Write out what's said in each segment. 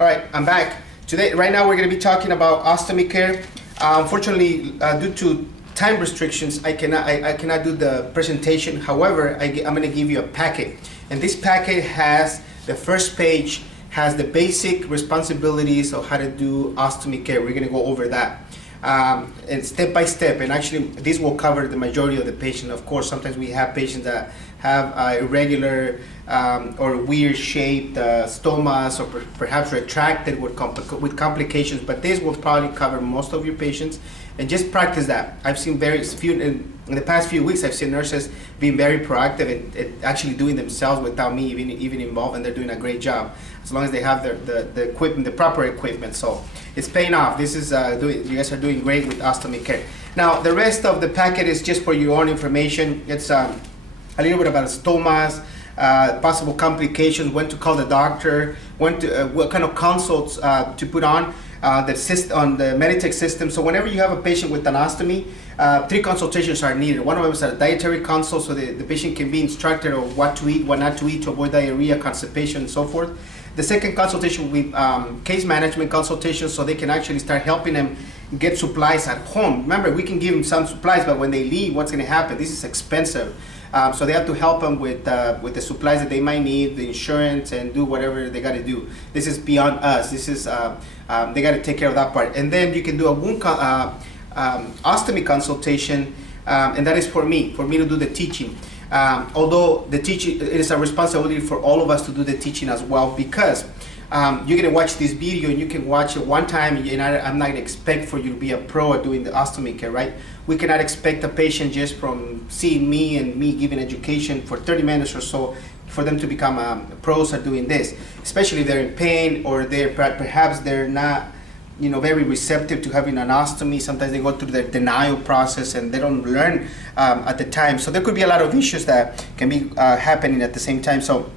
All right, I'm back. Right now, we're going to be talking about Ostomy Care. Unfortunately, due to time restrictions, I cannot do the presentation. However, I'm going to give you a packet, and this packet has the first page has the basic responsibilities of how to do ostomy care. We're going to go over that. And step by step, and actually this will cover the majority of the patient. Of course, sometimes we have patients that have irregular or weird shaped stomas, or perhaps retracted with complications, but this will probably cover most of your patients. And just practice that. I've seen very few in the past few weeks. I've seen nurses being very proactive and actually doing themselves without me even involved, and they're doing a great job as long as they have the equipment, the proper equipment. So it's paying off. This is you guys are doing great with Ostomy Care. Now the rest of the packet is just for your own information. It's a little bit about stomas, possible complications, when to call the doctor, when to what kind of consults to put on the Meditech system. So whenever you have a patient with an ostomy, 3 consultations are needed. One of them is a dietary consult, so the patient can be instructed on what to eat, what not to eat to avoid diarrhea, constipation, and so forth. The second consultation will be case management consultation, so they can actually start helping them get supplies at home. Remember, we can give them some supplies, but when they leave, what's going to happen? This is expensive. So they have to help them with the supplies that they might need, the insurance, and do whatever they got to do. This is beyond us. This is they got to take care of that part. And then you can do a wound ostomy consultation, and that is for me to do the teaching. Although the teaching, it is a responsibility for all of us to do the teaching as well, because you're gonna watch this video and you can watch it one time, and I'm not gonna expect for you to be a pro at doing the ostomy care, right? We cannot expect a patient just from seeing me and me giving education for 30 minutes or so for them to become pros at doing this, especially if they're in pain or perhaps they're not very receptive to having an ostomy. Sometimes they go through the denial process and they don't learn at the time. So there could be a lot of issues that can be happening at the same time. So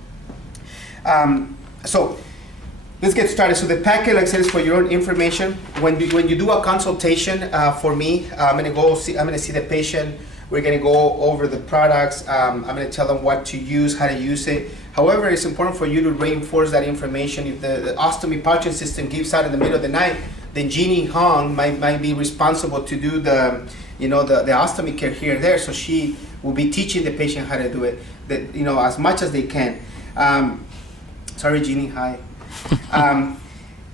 let's get started. So the packet, like I said, is for your own information. When you do a consultation for me, I'm gonna see the patient. We're gonna go over the products. I'm gonna tell them what to use, how to use it. However, it's important for you to reinforce that information. If the ostomy pouching system gives out in the middle of the night, then Jeannie Hong might be responsible to do the ostomy care here and there. So she will be teaching the patient how to do it, as much as they can. Sorry, Jeannie. Hi.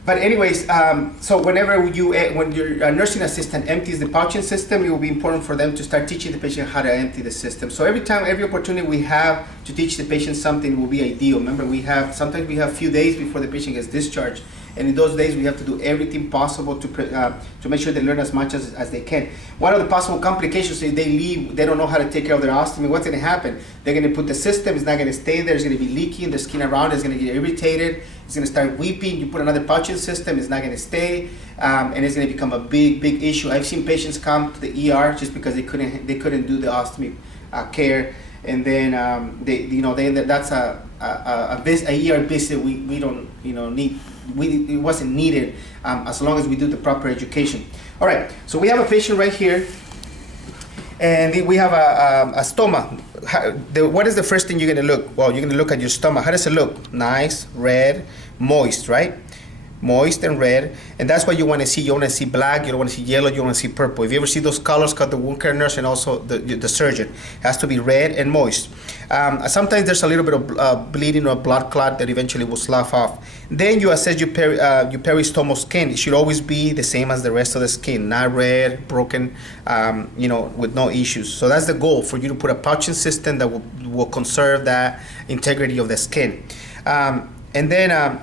But anyways, so when your nursing assistant empties the pouching system, it will be important for them to start teaching the patient how to empty the system. So every opportunity we have to teach the patient something will be ideal. Remember, sometimes we have a few days before the patient gets discharged, and in those days we have to do everything possible to make sure they learn as much as they can. One of the possible complications is they leave, they don't know how to take care of their ostomy. What's going to happen? They're going to put the system, it's not going to stay there, it's going to be leaking, the skin around it is going to get irritated, it's going to start weeping. You put another pouching system, it's not going to stay, and it's going to become a big issue. I've seen patients come to the ER just because they couldn't do the ostomy care, and then that's a ER visit we don't need. It wasn't needed as long as we do the proper education. All right, so we have a patient right here, and we have a stoma. What is the first thing you're going to look? Well, you're going to look at your stomach. How does it look? Nice, red, moist, right? Moist and red, and that's what you want to see. You want to see black, you don't want to see yellow, you want to see purple. If you ever see those colors, called the wound care nurse and also the surgeon, it has to be red and moist. Sometimes there's a little bit of bleeding or blood clot that eventually will slough off. Then you assess your peristomal skin. It should always be the same as the rest of the skin, not red, broken, with no issues. So that's the goal, for you to put a pouching system that will conserve that integrity of the skin. And then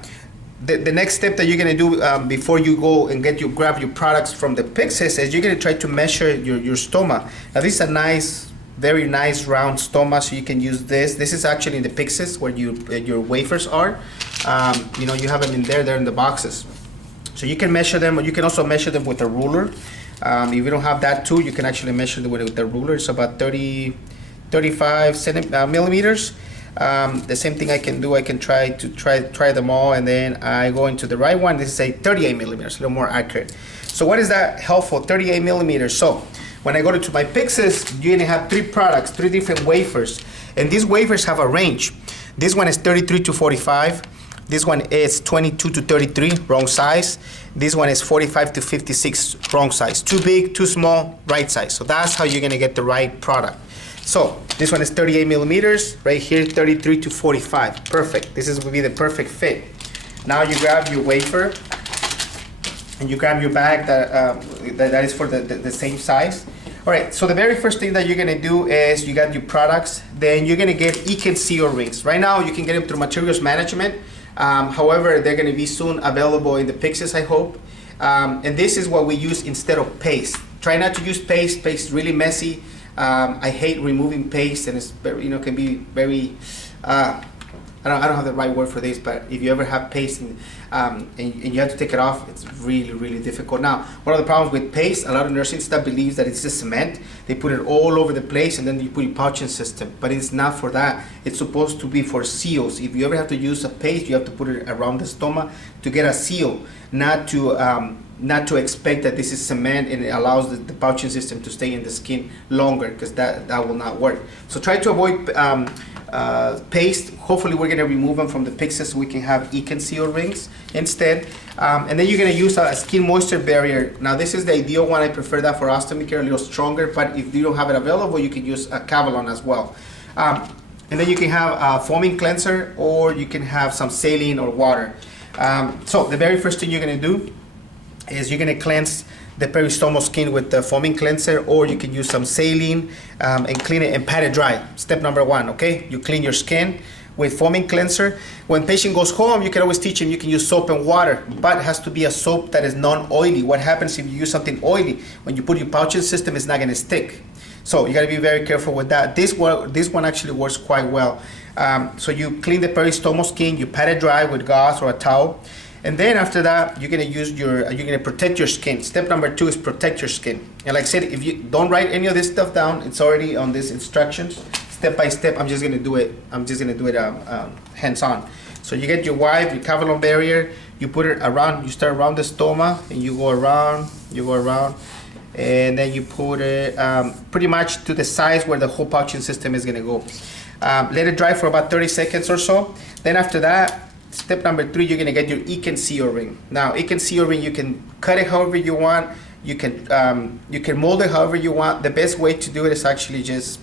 the next step that you're going to do before you go and grab your products from the Pyxis is you're going to try to measure your stoma. Now this is a very nice round stoma, so you can use this. This is actually in the Pyxis where your wafers are. You have them in there, they're in the boxes. So you can measure them, or you can also measure them with a ruler. If you don't have that tool, you can actually measure them with the ruler. It's about 35 millimeters. The same thing I can do, I can try them all, and then I go into the right one. This is a 38 millimeters, a little more accurate. So what is that helpful? 38 millimeters. So when I go to my Pyxis, you're gonna have 3 products, 3 different wafers, and these wafers have a range. This one is 33 to 45. This one is 22 to 33, wrong size. This one is 45 to 56, wrong size. Too big, too small, right size. So that's how you're gonna get the right product. So this one is 38 millimeters, right here 33 to 45, perfect. This will be the perfect fit. Now you grab your wafer, and you grab your bag that is for the same size. All right, so the very first thing that you're gonna do is you got your products, then you're gonna get seal rings. Right now you can get them through materials management. However, they're gonna be soon available in the Pyxis, I hope. And this is what we use instead of paste. Try not to use paste, paste is really messy. I hate removing paste, and it's very, can be very, I don't have the right word for this, but if you ever have paste and you have to take it off, it's really, really difficult. Now, one of the problems with paste, a lot of nursing staff believes that it's just cement. They put it all over the place, and then you put a pouching system, but it's not for that. It's supposed to be for seals. If you ever have to use a paste, you have to put it around the stomach to get a seal, not to expect that this is cement and it allows the pouching system to stay in the skin longer, because that will not work. So try to avoid paste. Hopefully we're gonna remove them from the Pyxis so we can have seal rings instead. And then you're gonna use a skin moisture barrier. Now this is the ideal one. I prefer that for Ostomy Care, a little stronger, but if you don't have it available, you can use a Cavalon as well. And then you can have a foaming cleanser, or you can have some saline or water. So the very first thing you're gonna do is you're gonna cleanse the peristomal skin with the foaming cleanser, or you can use some saline and clean it and pat it dry. Step number one, okay? You clean your skin with foaming cleanser. When patient goes home, you can always teach him you can use soap and water, but it has to be a soap that is non-oily. What happens if you use something oily? When you put your pouching system, it's not gonna stick. So you gotta be very careful with that. This one actually works quite well. So you clean the peristomal skin, you pat it dry with gauze or a towel. And then after that, you're gonna protect your skin. Step number 2 is protect your skin. And like I said, if you don't write any of this stuff down, it's already on these instructions, step by step. I'm just gonna do it hands-on. So you get your wipe, your Cavalon barrier, you put it around, you start around the stoma, and you go around, and then you put it pretty much to the size where the whole pouching system is gonna go. Let it dry for about 30 seconds or so. Then after that, step number 3, you're gonna get your seal ring. Now, seal ring, you can cut it however you want. You can mold it however you want. The best way to do it is actually just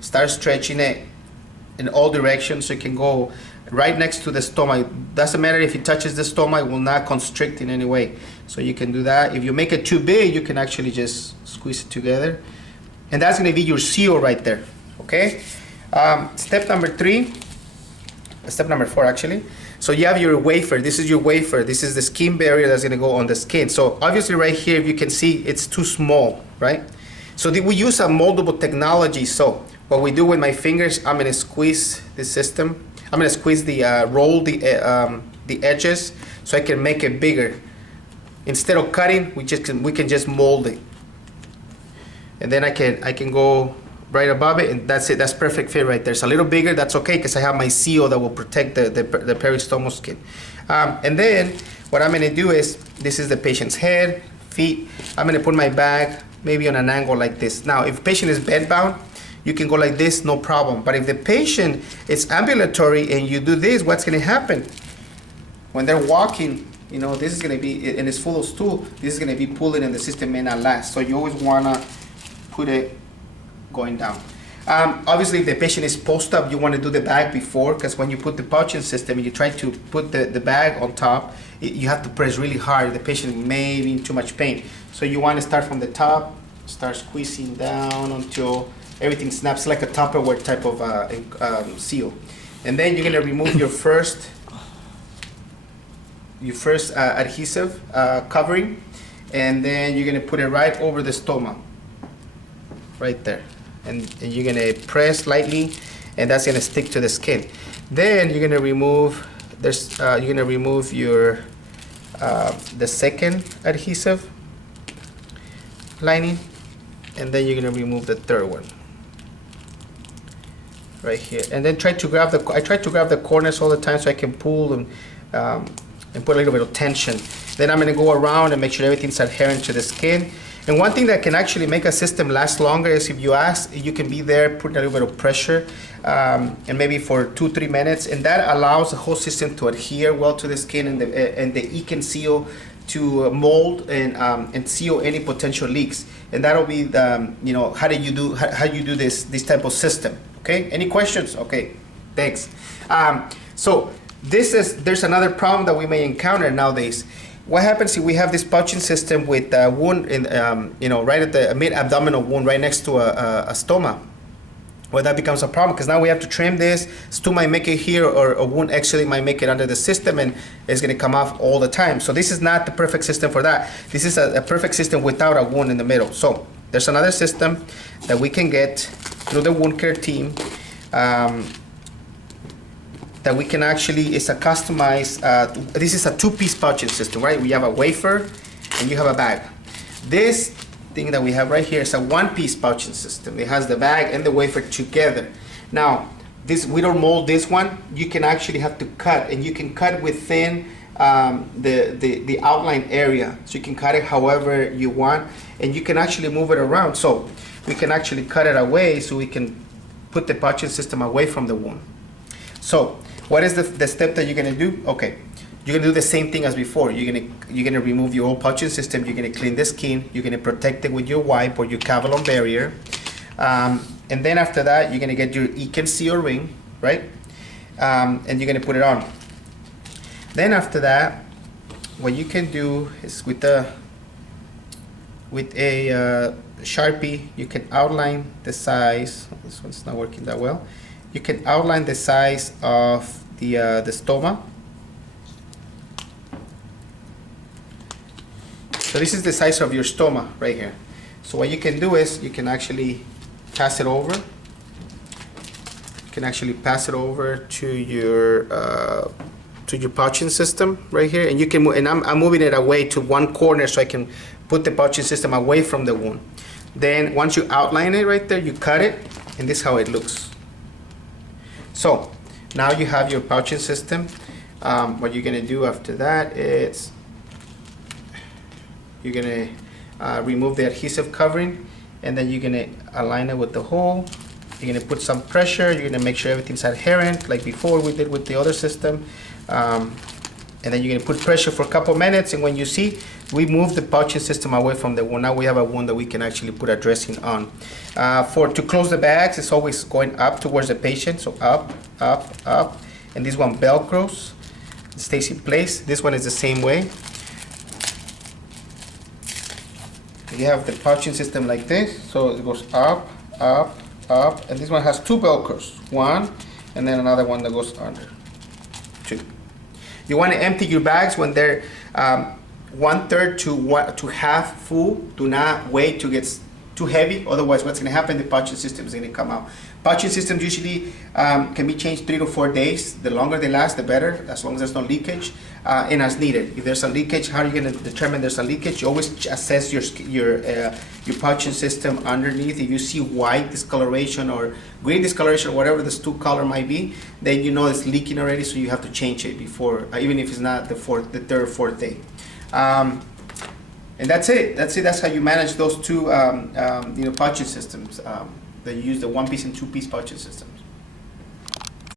start stretching it in all directions, so it can go right next to the stomach. Doesn't matter if it touches the stomach, it will not constrict in any way. So you can do that. If you make it too big, you can actually just squeeze it together, and that's gonna be your seal right there. Okay. Step number 4 actually. So you have your wafer. This is your wafer. This is the skin barrier that's gonna go on the skin. So obviously right here, if you can see, it's too small, right? So we use a moldable technology. So what we do with my fingers, I'm gonna squeeze the system. I'm gonna squeeze roll the edges so I can make it bigger. Instead of cutting, we can just mold it. And then I can go right above it, and that's it. That's perfect fit right there. It's a little bigger, that's okay, because I have my seal that will protect the peristomal skin. And then what I'm gonna do is, this is the patient's head, feet. I'm gonna put my bag maybe on an angle like this. Now, if the patient is bedbound, you can go like this, no problem. But if the patient is ambulatory and you do this, what's gonna happen? When they're walking, this is gonna be, and it's full of stool, this is gonna be pulling and the system may not last. So you always wanna put it going down. Obviously, if the patient is post-op, you want to do the bag before, because when you put the pouching system and you try to put the bag on top, you have to press really hard. The patient may be in too much pain. So you want to start from the top, start squeezing down until everything snaps like a Tupperware type of seal. And then you're going to remove your first adhesive covering, and then you're going to put it right over the stoma, right there. And you're gonna press lightly, and that's gonna stick to the skin. Then you're gonna remove your the second adhesive lining, and then you're gonna remove the third one right here. And then I try to grab the corners all the time so I can pull and put a little bit of tension. Then I'm gonna go around and make sure everything's adherent to the skin. And one thing that can actually make a system last longer is if you can be there, put a little bit of pressure, and maybe for 2-3 minutes, and that allows the whole system to adhere well to the skin, and the ink and seal to mold and seal any potential leaks. And that'll be the, how you do this type of system. Okay, any questions? Okay, thanks. So there's another problem that we may encounter nowadays. What happens if we have this pouching system with a wound in, right at the mid-abdominal wound right next to a stoma? Well, that becomes a problem because now we have to trim this. Stool might make it here, or a wound actually might make it under the system, and it's going to come off all the time. So this is not the perfect system for that. This is a perfect system without a wound in the middle. So there's another system that we can get through the wound care team that we can actually, it's a customized, this is a 2-piece pouching system, right? We have a wafer and you have a bag. This thing that we have right here is a 1-piece pouching system. It has the bag and the wafer together. Now, we don't mold this one. You can actually have to cut, and you can cut within the outline area. So you can cut it however you want, and you can actually move it around. So we can actually cut it away so we can put the pouching system away from the wound. So what is the step that you're gonna do? Okay. You're gonna do the same thing as before. You're gonna remove your old pouching system. You're gonna clean the skin. You're gonna protect it with your wipe or your Cavalon barrier, and then after that, you're gonna get your ink and seal ring, right? And you're gonna put it on. Then after that, what you can do is with a Sharpie, you can outline the size. This one's not working that well. You can outline the size of the stoma. So this is the size of your stoma right here. So what you can do is you can actually pass it over. You can actually pass it over to your pouching system right here, and you can move, and I'm moving it away to one corner so I can put the pouching system away from the wound. Then once you outline it right there, you cut it, and this is how it looks. So now you have your pouching system. What you're gonna do after that is you're gonna remove the adhesive covering, and then you're gonna align it with the hole. You're gonna put some pressure. You're gonna make sure everything's adherent like before we did with the other system. And then you're gonna put pressure for a couple minutes, and when you see, we move the pouching system away from the wound. Now we have a wound that we can actually put a dressing on. To close the bags, it's always going up towards the patient, so up, up, up. And this one Velcros, it stays in place. This one is the same way. You have the pouching system like this, so it goes up, up, up, and this one has 2 Velcros, one, and then another one that goes under, 2. You want to empty your bags when they're 1/3 to half full. Do not wait to get too heavy, otherwise what's going to happen, the pouching system is going to come out. Pouching systems usually can be changed 3 to 4 days. The longer they last, the better, as long as there's no leakage, and as needed. If there's a leakage, how are you going to determine there's a leakage? You always assess your pouching system underneath. If you see white discoloration or green discoloration, whatever the stool color might be, then you know it's leaking already, so you have to change it before, even if it's not the 3rd or 4th day. And that's it. That's how you manage those two pouching systems. That you use the 1-piece and 2-piece pouching systems.